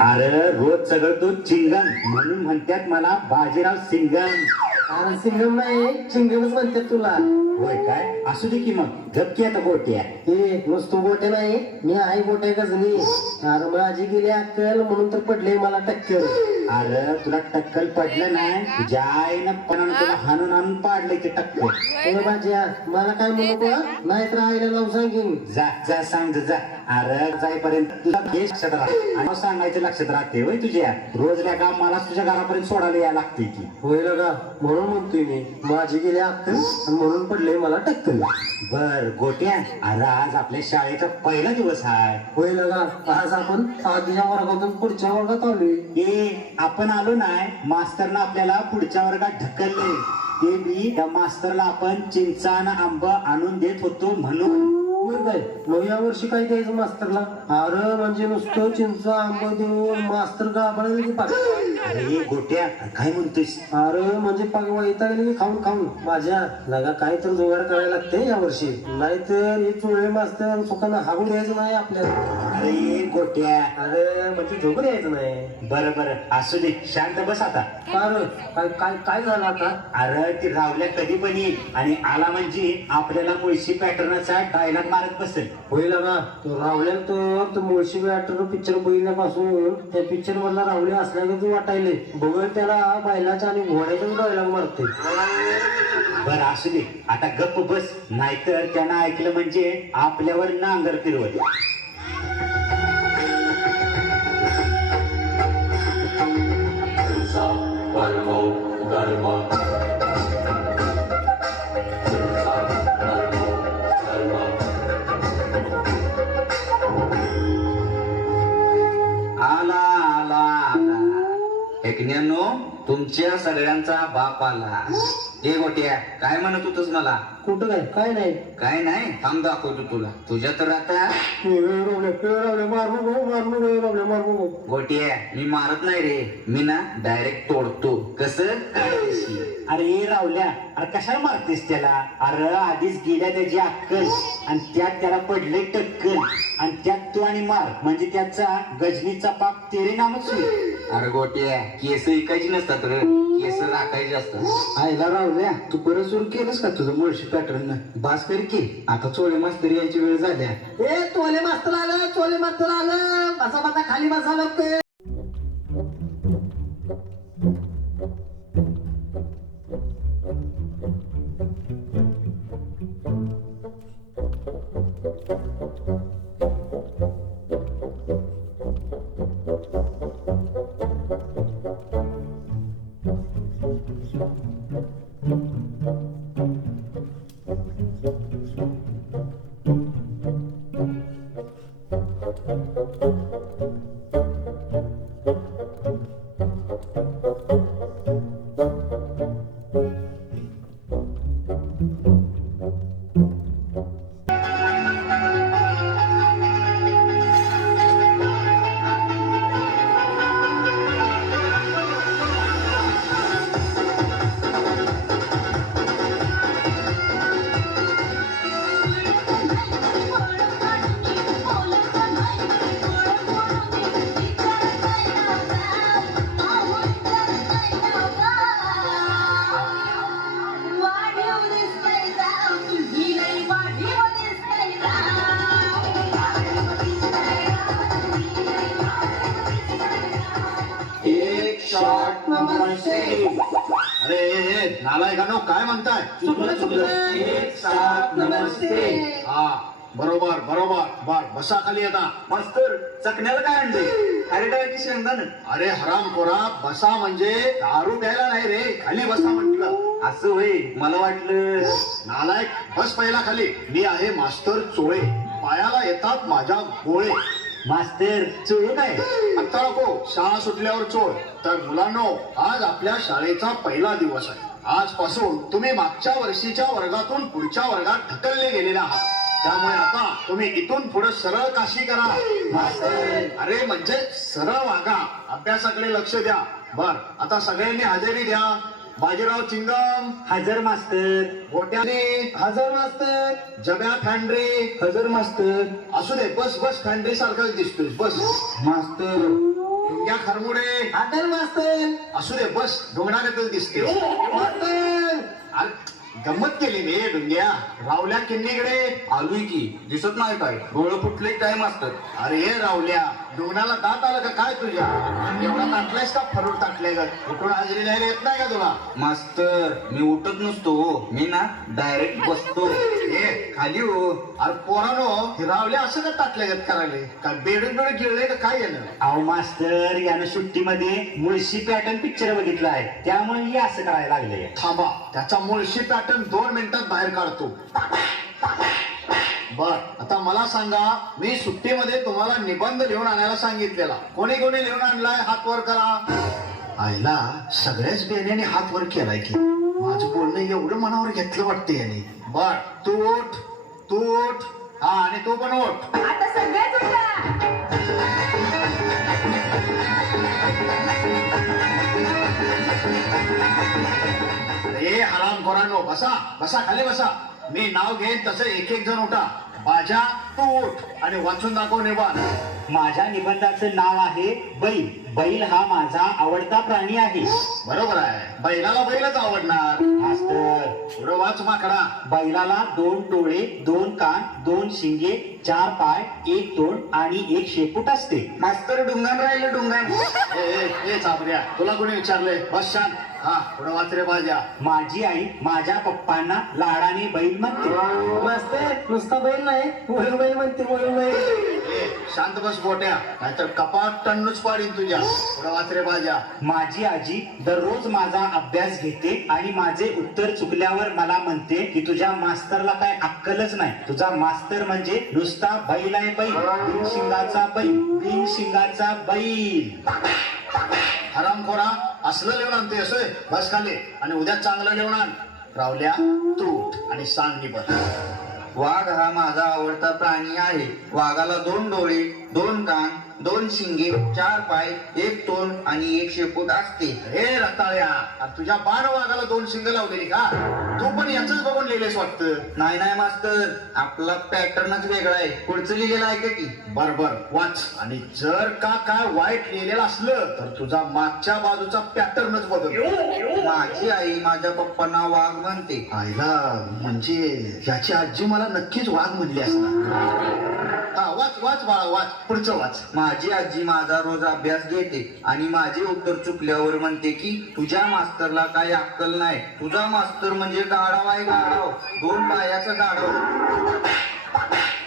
अरे रोज सगळं तू चिंगम म्हणून म्हणतात मला बाजीराव सिंगम. अरे सिंगम नाही चिंगमच म्हणतात तुला. होय काय असू दे की मग गपकी आता गोट्या. हे नुसतं गोटे नाही मी आहे गोटे गजनी. अरे माझी गेली अक्कल म्हणून तर पडले मला टक्कर. अरे तुला टक्कल पडलं नाही तुझ्या आईनं पणानं तुला हाणून आणून पाडलंय ते टक्कल. बाज्या मला काय म्हणू का नाहीतर आईला नाव सांगेन. जा जा सांग जा. अरे जाईपर्यंत तुला हे लक्षात राहते आणि सांगायचं लक्षात राहते होय तुझ्या. रोज नाही का मला तुझ्या घरापर्यंत सोडायला यायला लागते की. होय का म्हणून म्हणतोय मी माझी गेली अक्कल आणि म्हणून पडले मला टक्कल. बर गोट्या अरे आज आपल्या शाळेचा पहिला दिवस आहे. होय का आज आपण आधीच्या वर्गातून पुढच्या वर्गात आलोय. आपण आलो नाही मास्तरनं आपल्याला पुढच्या वर्गात ढकलले. ते बी त्या मास्तरला आपण चिंचा आणि आंब आणून देत होतो म्हणून. मग या वर्षी काय द्यायचं मास्तरला. अरे म्हणजे नुसतं चिंच आंबा देऊन मास्तर गाभळायला की पाक. अरे गोट्या काय म्हणतोस. अरे म्हणजे पाक वैतागले की खाऊन खाऊन माझ्या लगा काय तर जुगाड करायला लागते या वर्षी. नाहीतर हे चोळे मास्तर सुखानं हागू द्यायचं नाही आपल्याला. अरे गोट्या अरे म्हणजे झोपू द्यायचं नाही. बरं बरं असू दे शांत बस आता. अरे काय काय काय झालं आता. अरे ती रावल्या कधी पण येईल आणि आला म्हणजे आपल्याला मुळशी पॅटर्नचा डायलॉग मारत बसेल. होईल ना तो रावल्या तर मुळशी बॅटर पिक्चर बघितल्यापासून त्या पिक्चर मधला रावले असल्याचं वाटायले. बघल त्याला बैलाच्या आणि घोड्याचा डायलॉग मारते. बरं असू दे आता गप्प बस नाहीतर त्यांना ऐकलं म्हणजे आपल्यावर नांगर फिरवत. आला आला आला एकन्यानो तुमच्या सगळ्यांचा बाप आला. हे गोट्या काय म्हणत होतस मला. कुठं काय काय नाही काय नाही थांब दाखवतो तुला. तुझ्या तर आता गोट्या मी मारत नाही रे. मी ना डायरेक्ट तोडतो. कसं अरे रावल्या अरे कशाला मारतेस त्याला. अरे आधीच गेल्या त्याची अक्कल आणि त्यात त्याला पडले टक्कल आणि त्यात तू आणि मार म्हणजे त्याचा गजनीचा पाप तेरे नामच होईल. अरे गोट्या केस विकायची नसतात रे केस राखायचे असतात. आईला रावल्या तू परत सुरू केलंस का तुझं मुळशी पॅटर्न. बास कर की आता चोळे मास्तर यायची वेळ झाल्या. ए चोले मास्तर आलं चोले मास्तर आलं. बसा बसा खाली बसा लोक. अरे नालायकानो काय म्हणताय. हा बरोबर बरोबर बर बसा खाली आता. मास्तर चकण्याला काय आणले. अरे काय शेंगदाण. अरे हरामखोरा बसा म्हणजे दारू प्यायला नाही रे खाली बसा म्हटलं. असं होय मला वाटलं. नालायक बस पहिला खाली. मी आहे मास्तर चोळे. पायाला येतात माझ्या गोळे. मास्तर चोळ काय आता नको शाळा सुटल्यावर चोळ. तर मुलांनो आज आपल्या शाळेचा पहिला दिवस आहे. आजपासून तुम्ही मागच्या वर्षीच्या वर्गातून पुढच्या वर्गात ढकलले गेलेले आहात. त्यामुळे आता तुम्ही इथून पुढे सरळ काशी करा. अरे म्हणजे सरळ वागा अभ्यासाकडे लक्ष द्या. बर आता सगळ्यांनी हजेरी द्या. बाजीराव चिंगम हजर मास्तर. गोट्याने हजर मास्तर. जब्या फॅन्ड्रे हजर मास्तर. असू दे बस बस फॅन्ड्रे सारखाच दिसतोय बस. मास्तर डुंग्या खरमुडे आदर मास्तर. असू दे बस डोंगरागतच दिसते मास्तर अरे गंमत केली रे डुंग्या रावल्या किन्नीकडे आलोय की दिसत नाही काय डोळं फुटले काय मास्तर. अरे रावल्या डोंगराला दात आलं का काय तुझ्या एवढा ताटलायस का फरूट ताटले ग कुठून हाजरी द्यायला येत नाही का तुला मास्तर मी उठत नसतो हो. मी ना डायरेक्ट बसतो. ए खाली हो. अरे पोरानो हे रावल्या असं का ताटल्या गत करायले का बेडून बेड गिळले का काय येणं अहो मास्तर यानं सुट्टीमध्ये मुळशी पॅटर्न पिक्चर बघितला आहे त्यामुळे हे असं करायला लागले. थांबा त्याचा मुळशी पॅटर्न 2 मिनिटात बाहेर काढतो बर आता मला सांगा मी सुट्टीमध्ये तुम्हाला निबंध लिहून आणायला सांगितलेला कोणी कोणी लिहून आणलाय हात वर करा आईला सगळ्याच बेण्याने हात वर केलाय की माझं बोलणं एवढं मनावर घेतलं वाटतं याने बर तू उठ हा आणि तू पण उठ आता सगळेच उठा. ए हराम खोरानो बसा बसा खाली बसा मी नाव घेईन तसं एक एक जण उठा बाजा तू उठ आणि वाचून दाखव निबाण माझ्या निबंधाचं नाव आहे बैल. बैल हा माझा आवडता प्राणी आहे. बरोबर आहे बैलाला बैलच आवडणार मास्तर पुढं वाच माकडा बैलाला 2 डोळे 2 कान 2 शिंगे 4 पाय 1 तोंड आणि 1 शेपूट असते. मास्तर डुंगान राहिलं डुंगान. ए चाबऱ्या तुला कोणी विचारलंय बस शांत हा पुढं वाच रे बाजा माझी आई माझ्या पप्पांना लाडाने बैल म्हणते. मास्तर नुसता बैल नाही वळू बैल म्हणते वळू बैल. ए शांत बस गोट्या नाहीतर कपाट टन्नूच पाडीन तुझ्या पुढं वाच रे बाजा माझी आजी दररोज माझा अभ्यास घेते आणि माझे उत्तर चुकल्यावर मला म्हणते की तुझ्या मास्तरला काय अक्कलच नाही. तुझा मास्तर म्हणजे नुसता बैल आहे बैल. बिनशिंगाचा बैल बिनशिंगाचा बैल. हरामखोरा असलं लिहून आणते असं बस खाली आणि उद्या चांगलं लिहून आण रावल्या तू उठ आणि सांग निबंध वाघ हा माझा आवडता प्राणी आहे. वाघाला 2 डोळे 2 कान 2 शिंगे 4 पाय 1 तोंड आणि 1 शेपूट असते. हे रताळ्या अरे तुझ्या बाण वाघाला 2 शिंग लावलेली का तू पण याच बघून लिहिलेस वाटतं नाही नाही मास्तर आपला पॅटर्नच वेगळा आहे. पुढचं लिहिलेलं आहे का की. बर वाच आणि जर का काय वाईट लिहिलेलं असलं तर तुझा मागच्या बाजूचा पॅटर्नच बदल माझी आई माझ्या पप्पांना वाघ म्हणते. आईला म्हणजे याची आजी मला नक्कीच वाघ म्हणली असणार हा वाच बाळा वाच पुढचं वाच माझी आजी माझा रोज अभ्यास घेते आणि माझे उत्तर चुकल्यावर म्हणते की तुझ्या मास्तरला काही अक्कल नाही. तुझा मास्तर म्हणजे गाढव आहे गाढव 2 पायाचा गाढव.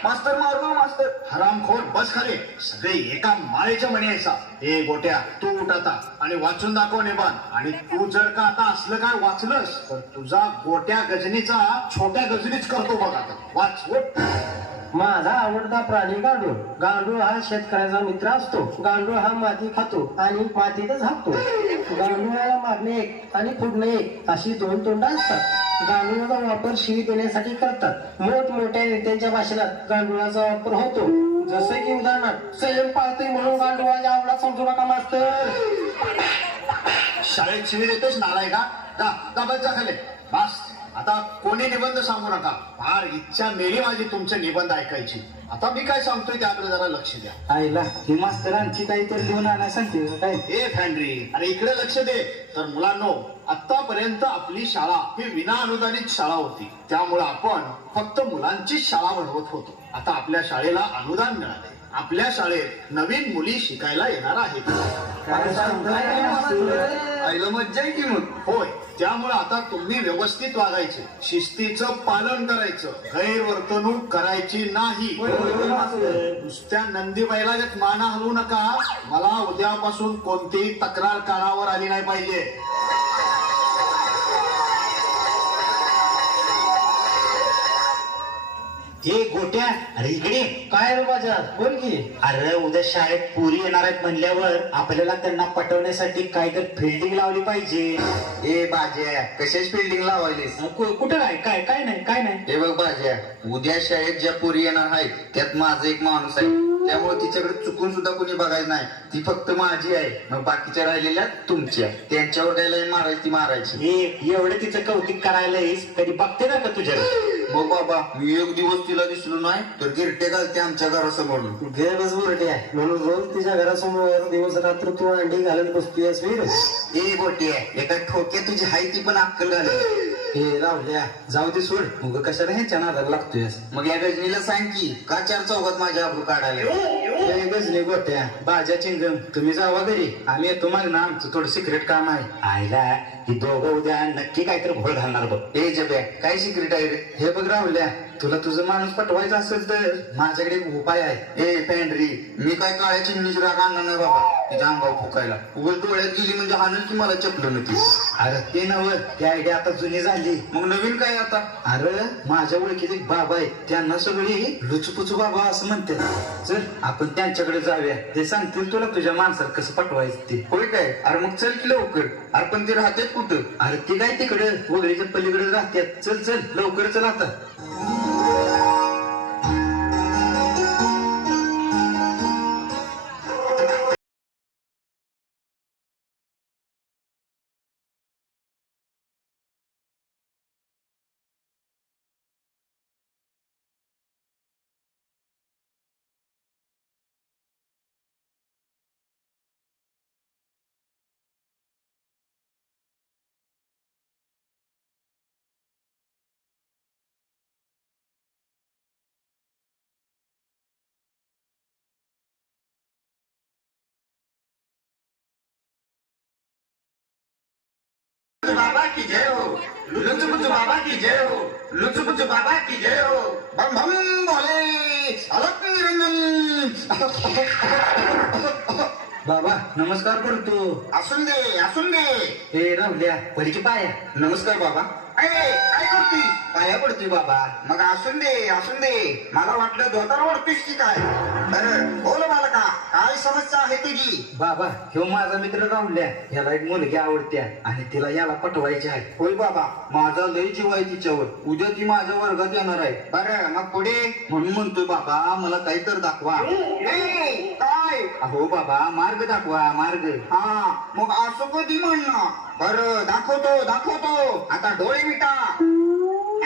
मास्तर मारू मास्तर. हरामखोर बस खाली सगळे एका माळेच्या मणी यायचा ए गोट्या तू उठ आता आणि वाचून दाखव निबाण आणि तू जर का आता असलं काय वाचलंस तर तुझा गोट्या गजनीचा छोट्या गजनीच करतो बघ आता वाच उठ माझा आवडता प्राणी गांडूळ. गांडूळ हा शेतकऱ्याचा मित्र असतो. गांडूळ हा माती खातो आणि मातीतच हाकतो. गांडुळाला मागणे एक आणि फुडणे एक अशी 2 तोंड असतात. गांडुळाचा वापर शिवी देण्यासाठी करतात. मोठमोठ्या नेत्यांच्या भाषणात गांडुळाचा वापर होतो. जसे की उदाहरणार्थ संयम पाळतोय म्हणून गांडुळाच्या आवडा समजू नका मास्तर. शाळेत शिवी देतोस नालाय का बस जा खाली बस आता कोणी निबंध सांगू नका फार इच्छा मेली माझी तुमचे निबंध ऐकायची आता मी काय सांगतोय त्याकडे जरा लक्ष द्या आईला ही मास्तर आणखी काहीतरी लिहून आणा सांगते काय. ए फॅन्ड्री अरे इकडे लक्ष दे तर मुलांनो आतापर्यंत आपली शाळा ही विना अनुदानित शाळा होती त्यामुळे आपण फक्त मुलांचीच शाळा बनवत होतो. आता आपल्या शाळेला अनुदान मिळाले. आपल्या शाळेत नवीन मुली शिकायला येणार आहेत. आईला मज्जा आहे की मग. होय त्यामुळे आता तुम्ही व्यवस्थित वागायचे शिस्तीचं पालन करायचं गैरवर्तणूक करायची नाही. नुसत्या नंदी बैलागत माना हलवू नका. मला उद्यापासून कोणतीही तक्रार कानावर आली नाही पाहिजे. हे गोट्या अरे इकडे काय रे बाजा बोल की. अरे उद्या शाळेत पुरी येणार आहेत म्हणल्यावर आपल्याला त्यांना पटवण्यासाठी काहीतरी फिल्डिंग लावली पाहिजे. ए बाज्या कशाच फिल्डिंग लावायलीस. कुठं काय नाही. हे बघ बाज्या उद्या शाळेत ज्या पोरी येणार आहेत त्यात माझा एक माणूस आहे. त्यामुळे तिच्याकडे चुकून सुद्धा कोणी बघायचं नाही. ती फक्त माझी आहे. मग बाकीच्या राहिलेल्या तुमच्या. त्यांच्यावर काय लाईन मारायची ती मारायची. हे एवढं तिचं कौतुक करायला कधी बघते ना का तुझ्या मग बाबा मी एक दिवस तिला दिसलो नाही तर गिरटे घालते आमच्या घरासमोर. गैरच बोलते आहे म्हणून रोज तिच्या घरासमोर दिवस रात्र तू अंडी घालत बसतोयस वीर. ए गोटी एका ठोक्यात तुझी हाय ती पण अक्कल घाली. हे रावल्या जाऊ दे सोड मग कशाला ह्याच्या नादाला लागतोयस. मग या गजनीला सांग की का चार चौकात माझ्या आबरू काढायला. हे गजनी गोट्या बाजा चिंगम तुम्ही जावा घरी आम्ही येतो मागणं आमचं थोडं सिक्रेट काम आहे. आयला ही दोघं उद्या नक्की काहीतरी घोळ घालणार बघ. ए जब्या काय सिक्रेट आहे रे. हे बघ राहुल्या तुला तुझं माणूस पटवायचा असेल तर माझ्याकडे एक उपाय आहे. ए पॅन्ड्री मी काय काळ्या चिमणीची राग आणणार नाही बाबा तिच्या अंगावर फुकायला. उगल डोळ्यात गेली म्हणजे हाणल की मला चपलं नव्हती. अरे ते नव्ह ती आयडिया आता जुनी झाली. मग नवीन काय आता. अरे माझ्या ओळखीत एक बाबा आहे त्यांना सगळी लुचपुचू बाबा असं म्हणते. चल आपण त्यांच्याकडे जाऊया ते सांगतील तुला तुझ्या माणसाला कसं पटवायचं ते. होय काय. अरे मग चल की लवकर. अरे पण ते राहतात कुठं. अरे ते काय तिकडे वगैरेच्या पलीकडे राहतात. चल चल लवकर चल आता. बाबा की जय हो. लुचुपुचु बाबा की जय हो. लुचुपुचु बाबा की जय हो. बम बम बोले अलग निरंजन. बाबा नमस्कार करतो. असून दे. हे राहुल्या परीची पाया. नमस्कार बाबा. ए काय करती. पाया पडतोय बाबा. मग असून दे. मला वाटलं धोतर ओढतीस की काय. बरं बोल मला काय समस्या आहे तुझी. बाबा ह्यो माझा मित्र राहुल्या ह्याला एक मुलगी आवडत्या आणि तिला याला पटवायची आहे. होय बाबा माझा लय जीव आहे तिच्यावर. उद्या ती माझ्या वर्गात येणार आहे. बरं मग पुढे. म्हणून म्हणतोय बाबा मला काही तर दाखवा. ए, काय. अहो बाबा मार्ग दाखवा मार्ग. हा मग असं कधी म्हणणं. बरं दाखवतो. आता डोळे मिटा.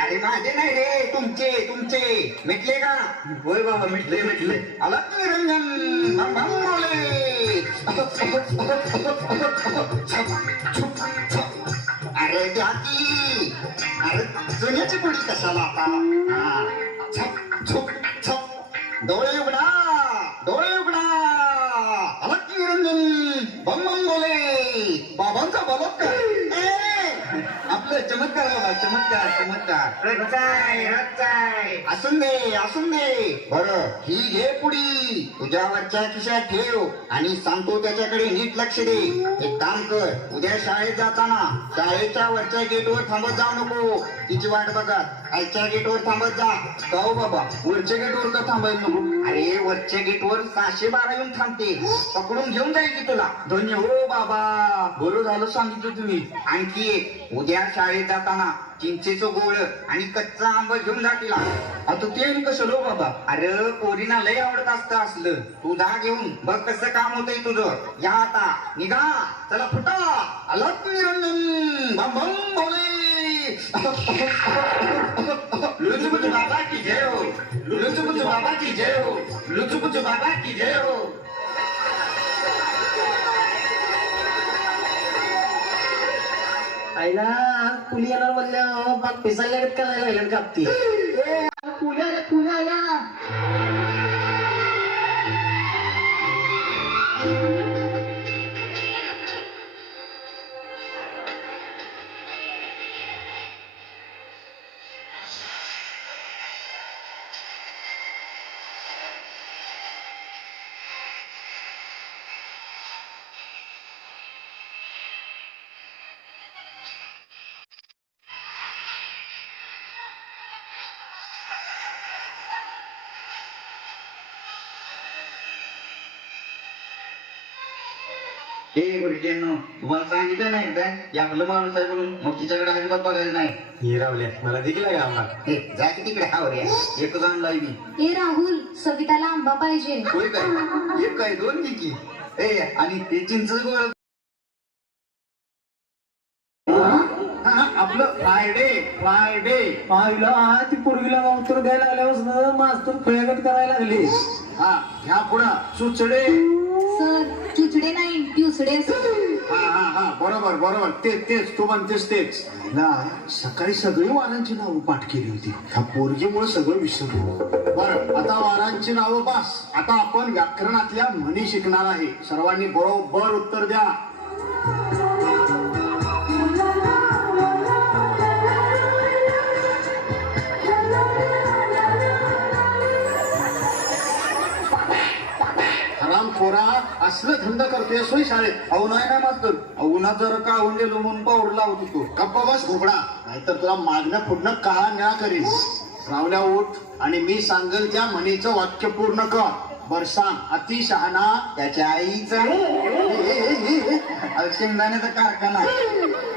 अरे माझे नाही रे तुमचे मिटले का. होय बाबा मिटले. अलग निरंजन बम बम बोले. अरे द्या की. अरे जुन्याची पुढी कशाला आता. हा. छप. डोळे उघडा. अलग निरंजन बम बम बोले. बाबांचा बलात्कार. आपलं चमत्कार बाबा चमत्कार. रच्चाय. असून दे. बरं ही घे पुढी तुझ्या वरच्या खिशात ठेव आणि सांगतो त्याच्याकडे नीट लक्ष दे. एक काम कर उद्या शाळेत जाताना शाळेच्या वरच्या गेटवर थांबत जाऊ नको. तिची वाट बघा. खालच्या गेटवर थांबत जा. का हो बाबा वरच्या गेटवर का थांबायला नको. अरे वरच्या गेटवर 612 येऊन थांबते. पकडून घेऊन जाईल की तुला. धन्य हो बाबा बरं झालं सांगितलं तुम्ही. आणखी एक उद्या शाळेत जाताना चिंचेचं गोळ आणि कच्चा आंबा घेऊन जा तिला. आता ते आणि कसं लो बाबा. अरे पोरीना लय आवडत असतं असलं. तू जा घेऊन बघ कसं काम होतंय तुझं. या आता निघा. चला फुटा. अलग निरंजन बम बम बोले. लुचुपुचु बाबा की जय हो. लुचुपुचु बाबा की जय हो. लुचुपुचु बाबा की जय हो. आईला पुली येणार म्हणलं बाग पिसायला करायला कापती. पुण्याला हे गुरुजींनो तुम्हाला सांगितलं नाही का या आपलं माणूस आहे म्हणून मग तिच्याकडे अजिबात बघायला नाही. हे रावल्या मला देखील आहे आंबा. हे जा की तिकडे हावर या. एकच आणलाय मी. ए राहुल सविताला आंबा पाहिजे. होय काय. एक काय दोन की. ए आणि ते चिंच गोळ आपलं फ्रायडे आईला ती पोरगीला उत्तर द्यायला लागल्यापासून मास्तर फळ्यागत करायला लागले. हा ह्या पुढं सुचडे. सर चुचडे नाही ट्युसडे हा बरोबर तेच तू म्हणतेस तेच ना. सकाळी सगळी वारांची नावं पाठ केली होती. ह्या पोरगीमुळे सगळं विसरलो. बरं आता वारांची नावं बास. आता आपण व्याकरणातल्या म्हणी शिकणार आहे. सर्वांनी बरोबर उत्तर द्या. हरामखोरा असलं धंदा करतोय सोय शाळेत. अहो नाही ना मास्तर, उन्हात जरा काढून गेलो म्हणून पावडर लावत होतो. गप्पा बस घोबडा, नाहीतर तुला मागणं पुढणं काळा निळा करीन. रावल्या उठ आणि मी सांगेल त्या म्हणीचं वाक्य पूर्ण कर. बर सांग. अति शहाणा त्याच्या आईचा शेंगदाण्याचा कारखाना.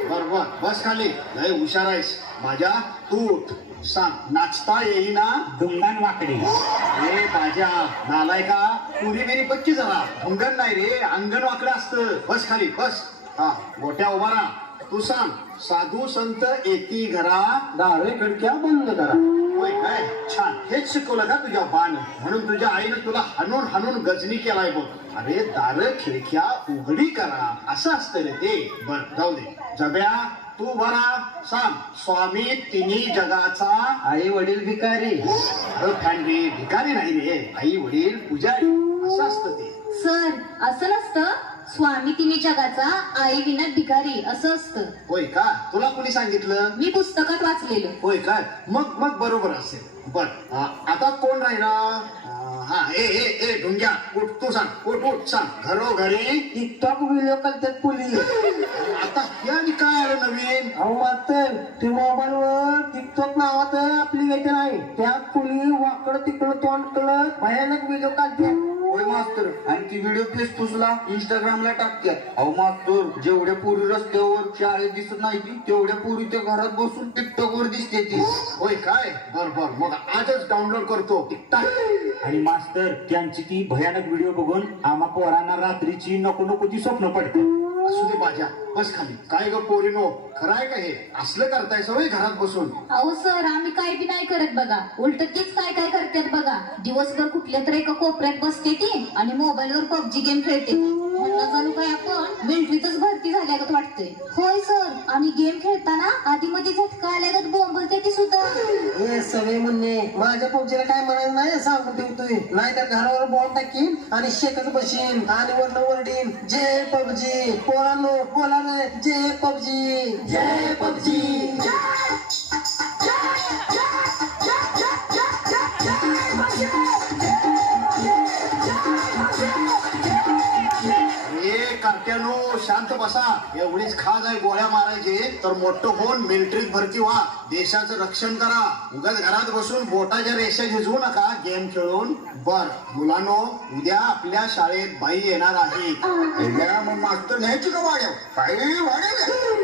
बर बस खाली. लय हुशार आहेस माझ्या. तू उठ सांग. नाचता येईना डुंगान वाकडे. रे बाजा नालाय का. पुरी बिरी पक्की जरा. अंगण नाही रे, अंगण वाकडं असतं. बस खाली बस. हा गोट्या उभा राहा. तू सांग. साधू संत येती घरा. दारे खिडक्या बंद करा. होय काय छान. हेच शिकवलं का तुझ्या बाण. म्हणून तुझ्या आईनं तुला हाणून गजनी केलाय बघ. अरे दार खिडक्या उघडी करा असं असतं रे ते. बर जाऊ दे. जब्या तू बरा सांग. स्वामी तिन्ही जगाचा. आई वडील भिकारी. अरे फॅनरी भिकारी नाही रे, आई वडील पुजारी असं असतं ते. सर असं नसतं. स्वामी तिन्ही जगाचा आई विना भिकारी असं असतं. होय का. तुला कोणी सांगितलं. मी पुस्तकात वाचलेलं. होय काय. मग बरोबर असेल. बर आता कोण राहिला. हा ए ढुंग्या उठ. तू सांग. उठ सांग. घरोघरी टिकटॉक व्हिडिओ करतात पोलीस. आता याने काय आलं नवीन. अहो मास्तर ते मोबाईल वर टिकटॉक नावाचं ऍप्लिकेशन आहे. त्यात पोलीस वाकड तिकडं तोंड करत भयानक व्हिडिओ काढतात. होय मास्तर, आणि ती व्हिडिओ फेसबुकला इंस्टाग्रामला टाकतात. अहो मास्तर, जेवढ्या पोरी रस्त्यावर शाळेत दिसत नाही ती तेवढ्या पोरी त्या घरात बसून टिकटॉक वर दिसते ती. होय काय. बर मग आजच डाउनलोड करतो टिकटॉक. आणि मास्तर त्यांची ती भयानक व्हिडिओ बघून आम्हा पोरांना रात्रीची नको ती स्वप्न पडते. असू दे बाजा. बस खाली. काय ग पोरीनो, खरं आहे का हे. असलं करताय सवय घरात बसून. अहो सर आम्ही काय बी नाही करत बघा. उलट तीच काय करतात बघा. दिवसभर कुठल्या तरी एका कोपऱ्यात बसते ती आणि मोबाईलवर पबजी गेम खेळते. म्हणलं जणू काय आपण मिलिटरीतच भरती झाल्यागत वाटते. होय सर. आणि गेम खेळताना आधी मध्ये झटका आल्यागत बोंबलते ती सुद्धा. हे सगळे म्हणणे माझ्या पबजीला काय म्हणायचं नाही सांगतो ठेवतोय. नाहीतर घरावर बॉम्ब टाकीन आणि शेकत बसीन आणि वरनं वरडीन जय पबजी. पोरांनो बोला ना जय पबजी. जय पबजी. कार्ट्यानो शांत बसा. एवढीच खाज आहे गोळ्या मारायचे तर मोठं होऊन मिलिटरीत भरती व्हा. देशाचं रक्षण करा. उगाच घरात बसून बोटाच्या रेषा झिजवू नका गेम खेळून. बर मुलांनो, उद्या आपल्या शाळेत बाई येणार आहे. मग मास्तर न्यायची का वाड्या. काय वाड्या.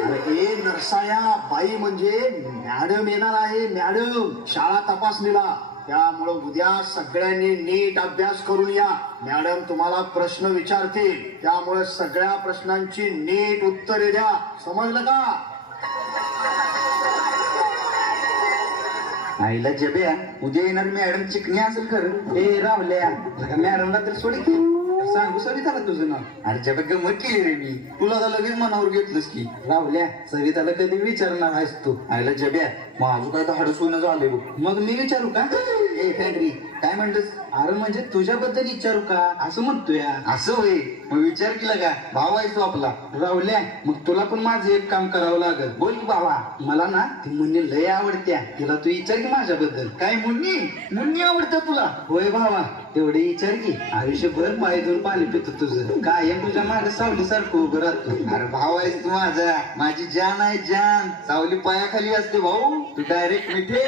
अरे नरसाया, बाई म्हणजे मॅडम येणार आहे. मॅडम शाळा तपासणीला. त्यामुळं उद्या सगळ्यांनी नीट अभ्यास करून या. मॅडम तुम्हाला प्रश्न विचारतील. त्यामुळे सगळ्या प्रश्नांची नीट उत्तरे द्या. समजलं का. आईला जब्या, उद्या येणार मॅडम चिकणी असेल खरं. ए रावल्या, मॅडमला तर सोडी की सांगू सविताला तुझं नाव. अरे जब्या गमत केली रे मी. तुला तर लगेच मनावर घेतलंस की. रावल्या, सविताला कधी विचारणार आहेस तू. आईला जब्या, माझं काय धाडस होणं झालंय बघ. मग मी विचारू का. ए फॅन्ड्री काय म्हणतोस. अरे म्हणजे तुझ्याबद्दल विचारू का असं म्हणतोय. असं होय. मग विचार केला का. भाव आहेस तू आपला. रावल्या, मग तुला पण माझं एक काम करावं लागल. बोल की बाबा. मला ना ती मुन्नी लय आवडत्या. तिला तू विचार की माझ्याबद्दल. काय मुन्नी आवडतं तुला. होय भावा, तेवढे विचार की. आयुष्यभर पाय धुवून पाणी पितो तुझं. कायम तुझ्या मागे सावली सारखं उभं राहतो. अरे भाव आहेस तू माझा. माझी जान आहे जान. सावली पायाखाली असते भाऊ. तू डायरेक्ट मिठे.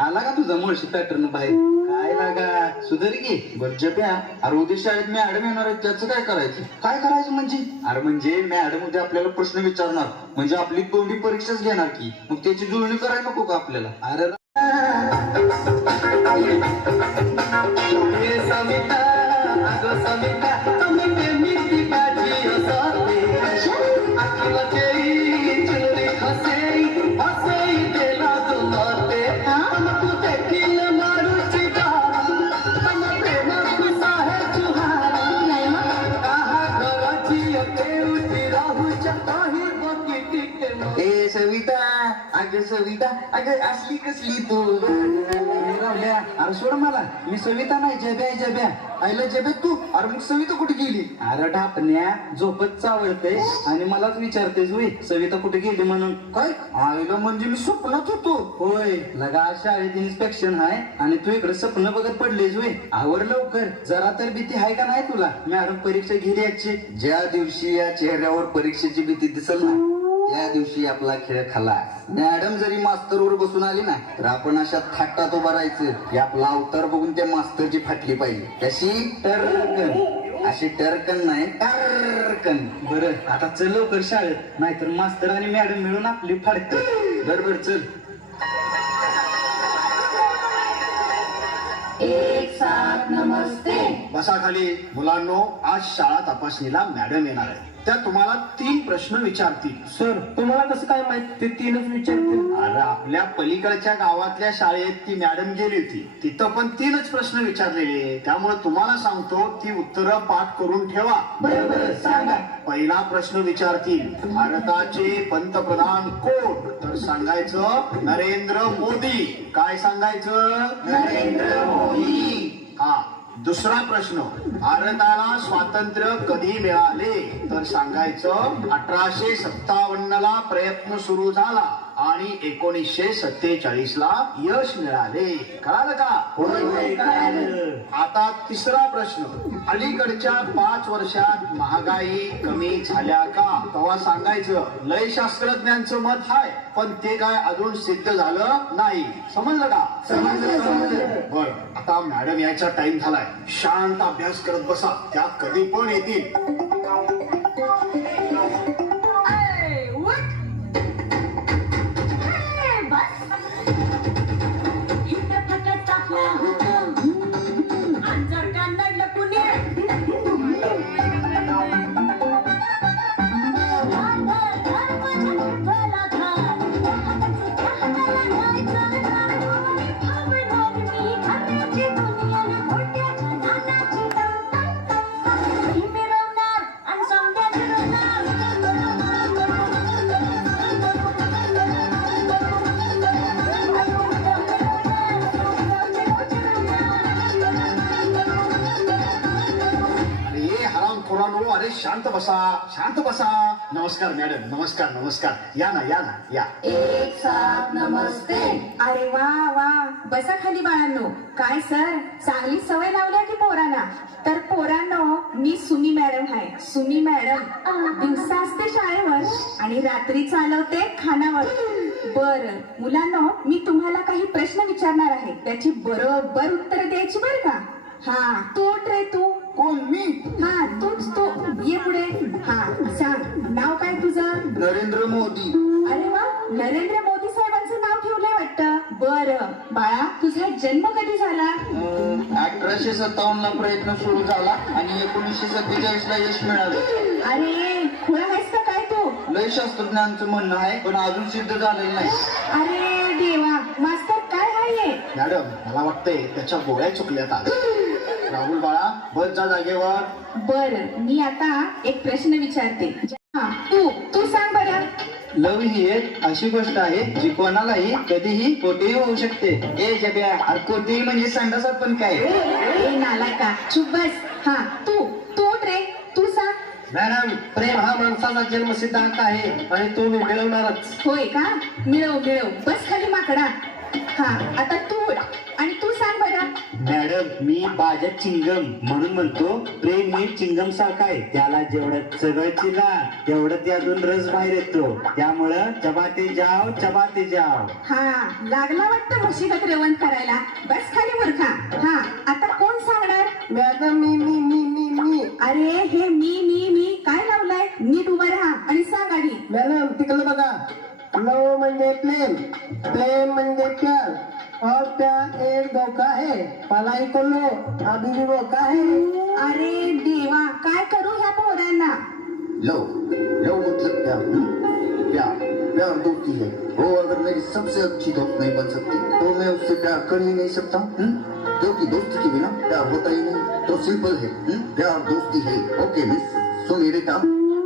आला का तुझा मुळशी पॅटर्न बाहेर. काय लागा सुधर की. बरं जप्या, अरे उद्या शाळेत मॅडम येणार आहे. त्याचं काय करायचं. काय करायचं म्हणजे. अरे म्हणजे मॅडम उद्या आपल्याला प्रश्न विचारणार. म्हणजे आपली तोंडी परीक्षाच घेणार की. मग त्याची जुळणी करायला नको का आपल्याला. अरे समिता, अगं समिता, तुम्ही ए सविता, अगं सविता, अगं असली कसली तू? रावल्या, अरे सोड मला, मी सविता नाही, जब्या आहे, जब्या. आईला जेबेत तू? अरे मग सविता कुठे गेली? अरे ढापण्या, झोपत चावळते आणि मलाच विचारतेस होय सविता कुठे गेली म्हणून. काय आईला, म्हणजे मी स्वप्नात होतो? होय, लगा शाळेत इन्स्पेक्शन आहे आणि तू इकडे स्वप्न बघत पडलीस होय. आवर लवकर, जरा तर भीती आहे का नाही तुला? मॅडम परीक्षा घेली याची. ज्या दिवशी या चेहऱ्यावर परीक्षेची भीती दिसल ना, त्या दिवशी आपला खेळ खाला. मॅडम जरी मास्तरवर बसून आली ना, तर आपण अशा थाटात उभं राहायचं की आपला अवतार बघून त्या मास्तरची फाटली पाहिजे. तशी टर्कन, अशी टर्कन नाही, टर्कन. बरं, आता चल लवकर शाळेत, नाहीतर मास्तर आणि मॅडम मिळून आपली फाडतात. बरोबर, चल. एक साथ नमस्ते. बसा खाली. मुलांनो, आज शाळा तपासणीला मॅडम येणार आहे. त्या तुम्हाला 3 प्रश्न विचारतील. सर तुम्हाला कसं काय माहित ते 3च विचारतील? अरे आपल्या पलीकडच्या गावातल्या शाळेत ती मॅडम गेली होती, तिथं पण 3च प्रश्न विचारलेले. त्यामुळे तुम्हाला सांगतो, ती उत्तरं पाठ करून ठेवा. बरोबर, सांगा. पहिला प्रश्न विचारतील, भारताचे पंतप्रधान कोण? तर सांगायचं नरेंद्र मोदी. काय सांगायचं? नरेंद्र मोदी. हा. दुसरा प्रश्न, भारताला स्वातंत्र्य कधी मिळाले? तर सांगायचं 1857 ला प्रयत्न सुरू झाला आणि 1947 ला यश मिळाले. कळालं का? आता तिसरा प्रश्न, अलीकडच्या 5 वर्षात महागाई कमी झाल्या का? तेव्हा सांगायचं लय शास्त्रज्ञांचं मत आहे, पण ते काय अजून सिद्ध झालं नाही. समजलं का? समजलं. बर, आता मॅडम यायचा टाइम झालाय. शांत अभ्यास करत बसा, त्या कधी पण येतील. अरे शांत बसा, शांत बसा. नमस्कार मॅडम, नमस्कार नमस्कार. या ना, या ना, या. एक साथ नमस्ते. अरे वा वा, बसा खाली बाळांनो. काय सर, चांगली सवय लावल्या की पोरांना? तर पोरांनो, मी सुमी मॅडम आहे. सुमी मॅडम दिवसा असते शाळेवर आणि रात्री चालवते खानावर. बर मुलांनो, मी तुम्हाला काही प्रश्न विचारणार आहे, त्याची बरोबर उत्तर द्यायची बरं का? हा, तू उठ रे तू. कोण? मी? हा, तूच तू. ये पुढे. हा, सांग, नाव काय तुझं? नरेंद्र मोदी. अरे वा, नरेंद्र मोदी साहेबांचं नाव ठेवलंय वाटतं. बरं बाळा, तुझा जन्म कधी झाला? 1857 ला प्रयत्न सुरू झाला आणि 1947 ला यश मिळालं. अरे खुळा आहेस का काय तू? लय शास्त्रज्ञांचं म्हणणं आहे, पण अजून सिद्ध झालेलं नाही. अरे देवा, मास्तर काय आहे? मॅडम, मला वाटतंय त्याच्या गोळ्या चुकल्यात आज. राहुल बाळा, बस जा जागेवर. बर, मी आता एक प्रश्न विचारते. हा, तू सांग बरं. लव ही एक अशी गोष्ट आहे जी कोणालाही कधीही कोठेही होऊ शकते. ए जब्या, अरे कोणतेही म्हणजे संडासात पण काय? ए नालायका, चुप बस. हा, तू उठ रे, तू सांग. मॅडम, प्रेम हा माणसाचा जन्मसिद्धांत आहे आणि तो मी मिळवणारच. होय का? मिळव, बस खाली माकडा. हा, आता तू उठ आणि तू सांग बरं. मॅडम, मी बाजा चिंगम म्हणून म्हणतो, प्रेम हे चिंगम सारखं आहे. त्याला जेवढं चघळची ना, तेवढं त्यातून रस बाहेर येतो. त्यामुळं चबाते जाव. हा, लागला वाटतं म्हशीगत रेवण करायला. बस खाली मूर्खा. हा, आता कोण सांगणार? मॅडम, मी. अरे हे मी काय लावलंय? नीट उभं राहा आणि सांग आधी. मॅडम, तिकडे बघा. लव म्हणजे प्रेम, प्रेम म्हणजे प्यार, और प्यार एक धोका है. पलाई को लो, अभी भी धोका है. अरे देवा, काय करू ह्या पोरांना? लव मतलब प्यार दोस्ती है. वो अगर मेरी सबसे अच्छी दोस्त नहीं बन सकती तो मैं उससे प्यार कर ही नहीं सकता. क्योंकि दोस्ती के बिना प्यार होता ही नहीं. तो सिंपल है, प्यार दोस्ती है. ओके मिस, सो मेरे का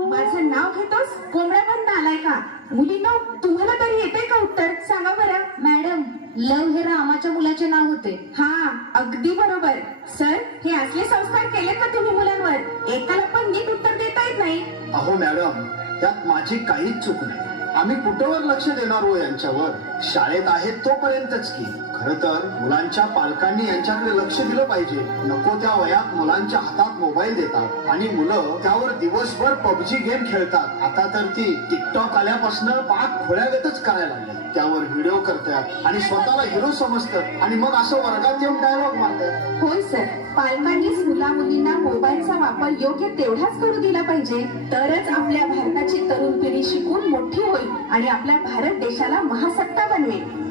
माझं नाव घेतोस कोंबड्या पण नालाय का मुलींनो तुम्हाला तरी येते का उत्तर सांगा बरं. मॅडम लव हे रामाच्या मुलाचे नाव होते. हा अगदी बरोबर. सर हे असले संस्कार केलेत का तुम्ही मुलांवर? एकाला पण नीट उत्तर देता येत नाही. अहो मॅडम यात माझी काहीच चूक नाही. आम्ही कुठवर लक्ष देणार हो यांच्यावर? शाळेत आहेत तोपर्यंतच की. खर तर मुलांच्या पालकांनी यांच्याकडे लक्ष दिलं पाहिजे. नको त्या वयात मुलांच्या हातात मोबाईल देतात आणि मुलं त्यावर दिवसभर पबजी गेम खेळतात. आता तर ती टिकटॉक आल्यापासून पाक खोळ्यागतच करायला लागले. त्यावर व्हिडिओ करतात आणि स्वतःला हिरो समजतात आणि मग असं वर्गात येऊन डायलॉग मारतात. होय सर, पालकांनीच मुला मुलींना मोबाईलचा वापर योग्य तेवढाच करू दिला पाहिजे. तरच आपल्या भारताची तरुण पिढी शिकून मोठी होईल आणि आपल्या भारत देशाला महासत्ता बनवेल.